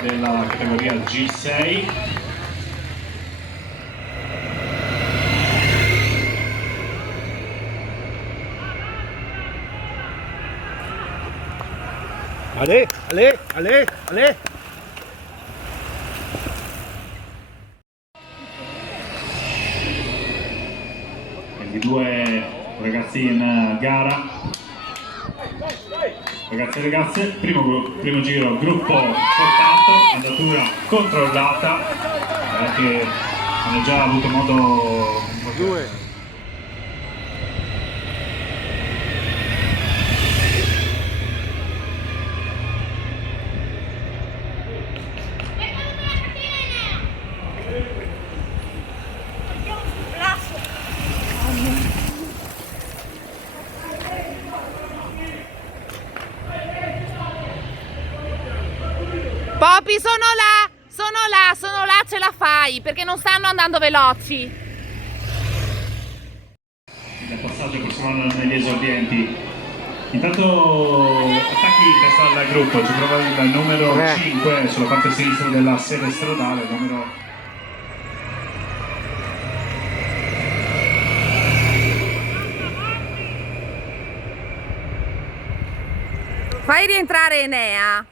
della categoria G6. Ale, ale, ale, ale. Quindi due ragazzi in gara. Ragazzi e ragazze, primo giro, gruppo portato, andatura controllata, che hanno già avuto modo... Due. Poppy, sono là, ce la fai, perché non stanno andando veloci. Il passaggio prossimo negli esordienti. Intanto attacchi in testa al gruppo, ci trova il numero 5 sulla parte sinistra della sede stradale, il numero... Fai rientrare Enea.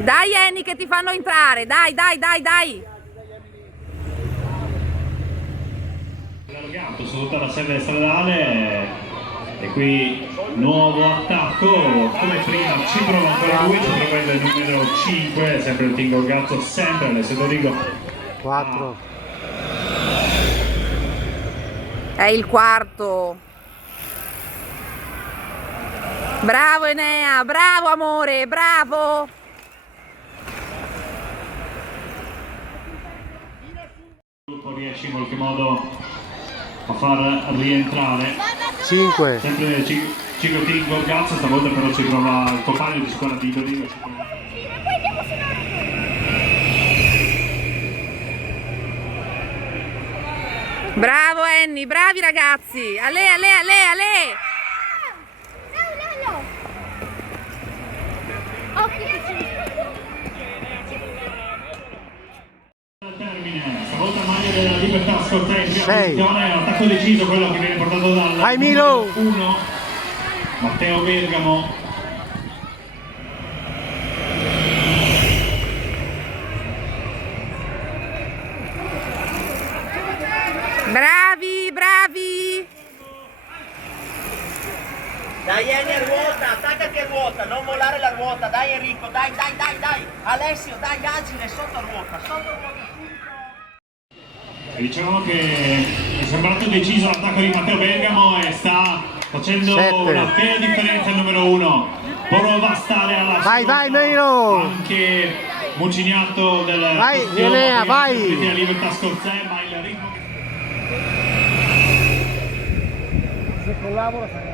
Dai Annie che ti fanno entrare, dai. Allargato su tutta la sede stradale e qui nuovo attacco, come prima ci prova ancora lui, ci prova il numero 5, sempre il Tingo Gatto, sempre Alessio Dorigo. 4. È il quarto. Bravo Enea, bravo amore, bravo. Il gruppo riesce in qualche modo a far rientrare 5. sempre Cico Tingo Gatto, stavolta però ci trova il compagno di squadra di Dorigo. Bravo Annie, bravi ragazzi. Ale. Stavolta maglia della Libertà Scorta in prima 6. posizione, un attacco deciso quello che viene portato dal Vai Milo! 1 Matteo Bergamo. Bravi. Dai Eni a ruota, attaccati a ruota, non mollare la ruota, dai Enrico, dai. Alessio, dai agile, sotto ruota subito. Diciamo che è sembrato deciso l'attacco di Matteo Bergamo e sta facendo 7. una bella differenza il numero 1. Prova a stare alla Vai Milo! anche Muciniatto del Vai, Enea, vai! della Libertà Scorzè, ma il ritmo Se collabora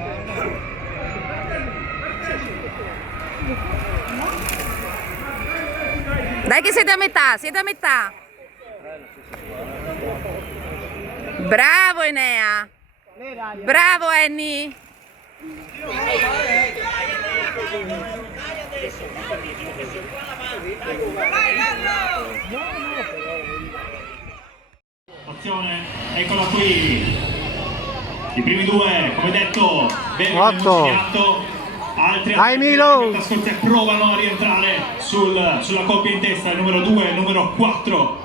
Dai che siete a metà. Bravo Enea. Bravo Annie. azione, eccola qui. I primi due, come detto, Bergamo e 8. Muciniatto. Altri Vai, Milo! provano a rientrare sulla coppia in testa, il numero 2 e il numero 4,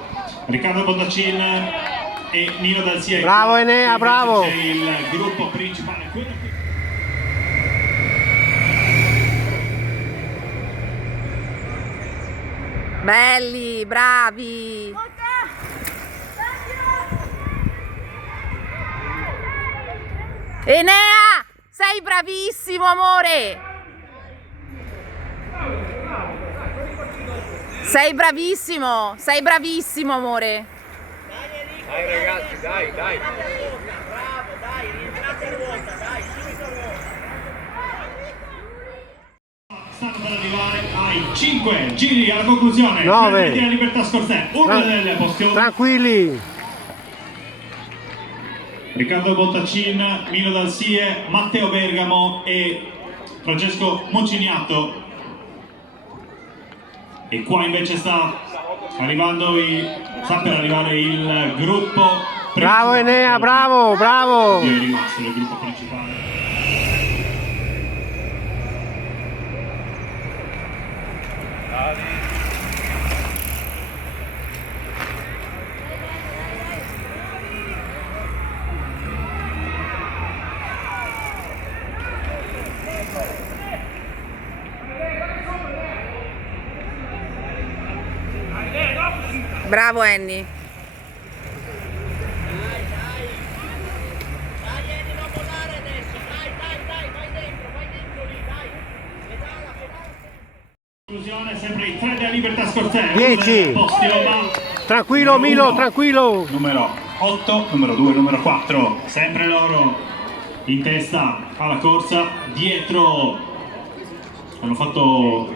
Riccardo Bottacin e Nino Dalsia. Bravo Enea, bravo! C'è il gruppo principale. Belli, bravi. Enea, sei bravissimo amore. Sei bravissimo amore. Dai ragazzi, dai. Bravo, dai, rientrate a ruota, dai, subito a ruota. Stanno per arrivare ai 5 giri alla conclusione. 9. La Libertà Scorzè, una delle posizioni. Tranquilli. Riccardo Bottacin, Mino Dalsie, Matteo Bergamo e Francesco Monciniatto. E qua invece sta per arrivare il gruppo Bravo Enea, bravo, bravo. È rimasto il gruppo principale. Bravo Annie. Dai Annie, non mollare adesso, dai, vai dentro lì, dai. Pedala. Conclusione, sempre i 3 della Libertà Scorsese. 10. Tranquillo Milo, tranquillo. Numero 8, numero 2, numero 4. Sempre loro in testa alla corsa. Dietro hanno fatto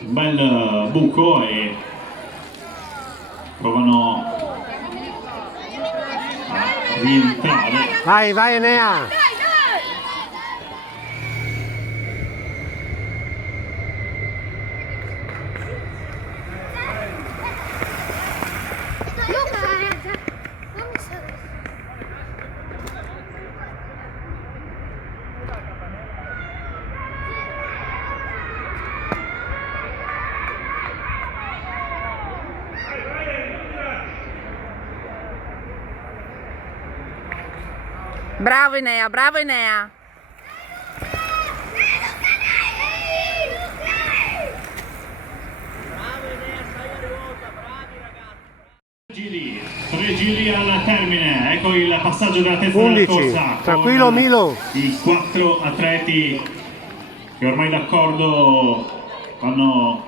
un bel buco e provano a rientrare. Vai, vai Enea. Bravo Enea, bravo Enea. Giri, 3 giri al termine, ecco il passaggio della testa 11. della corsa. Tranquillo con Milo. I 4 atleti che ormai d'accordo vanno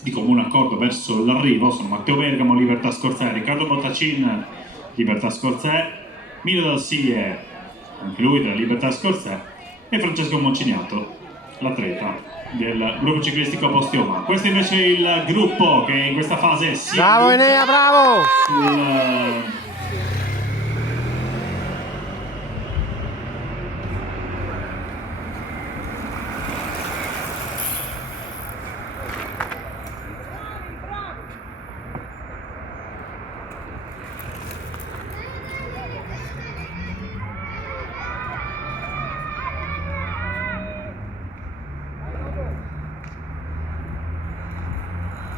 di comune accordo verso l'arrivo. Sono Matteo Bergamo, Libertà Scorsese, Riccardo Bottacin, Libertà Scorsese, Milo Dal Sie, anche lui della Libertà Scorsese, e Francesco Monciniatto, l'atleta del gruppo ciclistico Postioma. Questo invece è il gruppo che in questa fase si Bravo Enea, bravo. sul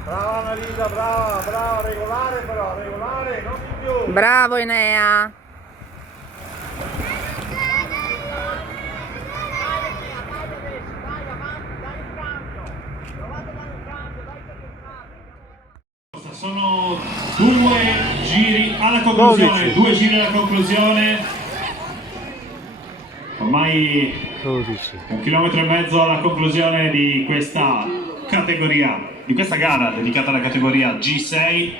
Brava Annalisa, brava, regolare però, regolare, non di più. Bravo Enea. Sono 2 giri alla conclusione, 2 giri alla conclusione. Ormai 12. 1,5 km alla conclusione di questa categoria, di questa gara dedicata alla categoria G6.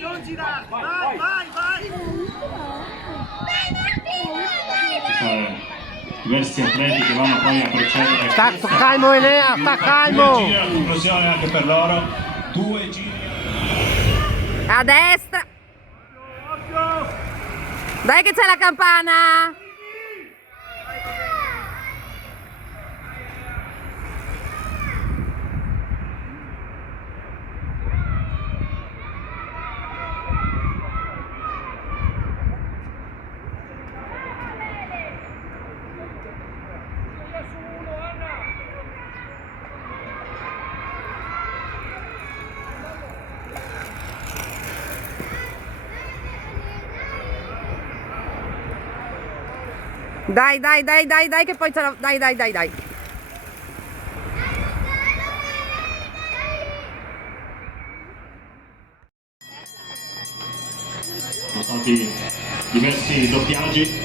Non girarti, vai. Diversi atleti che vanno poi a precedere. Sta calmo Enea, sta calmo. 2 giri alla conclusione anche per loro, 2 giri. A destra. Dai che c'è la campana. Dai che poi ce la... Dai. Sono stati diversi doppiaggi,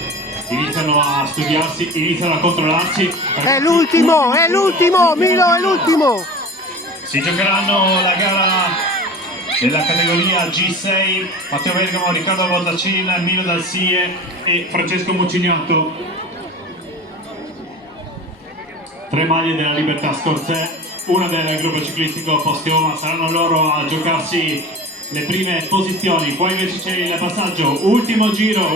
iniziano a studiarsi, iniziano a controllarsi. È l'ultimo, Milo è l'ultimo. Si giocheranno la gara nella categoria G6, Matteo Bergamo, Riccardo Bottacin, Milo Dal Sie e Francesco Monciniatto. 3 maglie della Libertà Scorsese, una del gruppo ciclistico Postioma. Saranno loro a giocarsi le prime posizioni. Poi invece c'è il passaggio, ultimo giro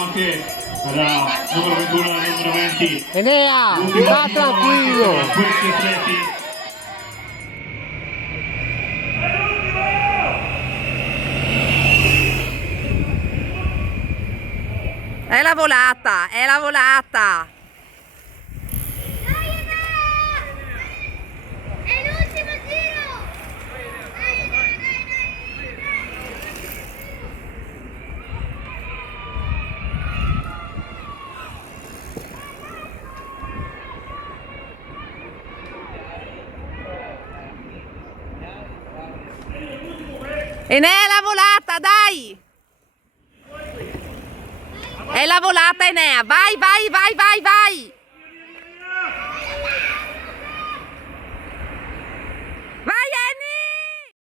anche alla numero 21 e numero 20. Enea, Ultimo sta giro tranquillo. anche per questi atleti. È la volata, è la volata. È l'ultimo giro! Dai, dai, dai, dai! Enea, è la volata, dai! È la volata, Enea! Vai, vai, vai, vai, vai! Vai,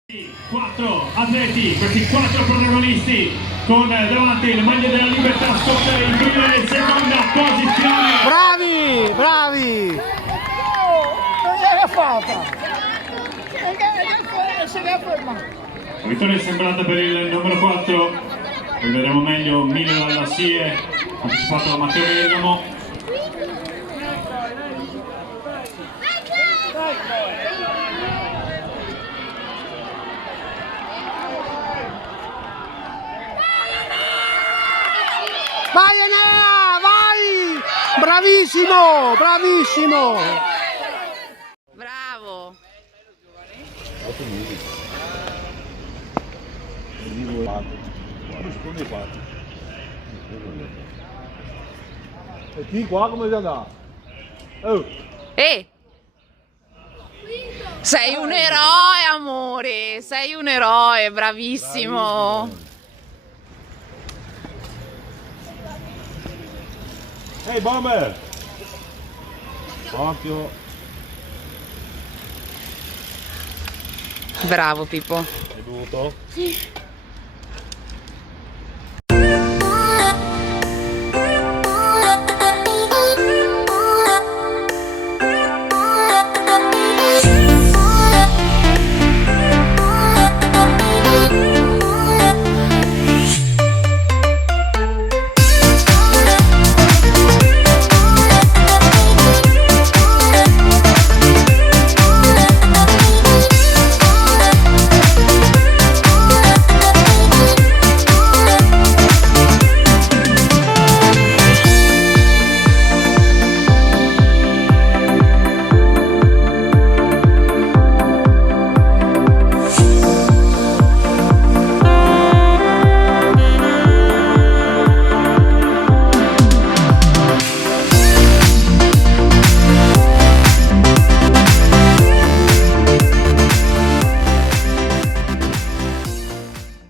Eni! 4 atleti, questi 4 protagonisti con davanti le maglie della libertà sotto in prima e seconda posizione. Bravi, bravi. Non gliel'ha fatta! Se ne è fermato! La vittoria è sembrata per il numero 4, poi vedremo meglio Milo dalla SIE, anticipato da Matteo Bergamo. Vai Enea, vai! Bravissimo, bravissimo! Bravo! E chi qua come si andà? Oh! Sei un eroe, amore! Sei un eroe, bravissimo! Ehi Bomber! Occhio! Bravo, Pippo. È dovuto? Sì.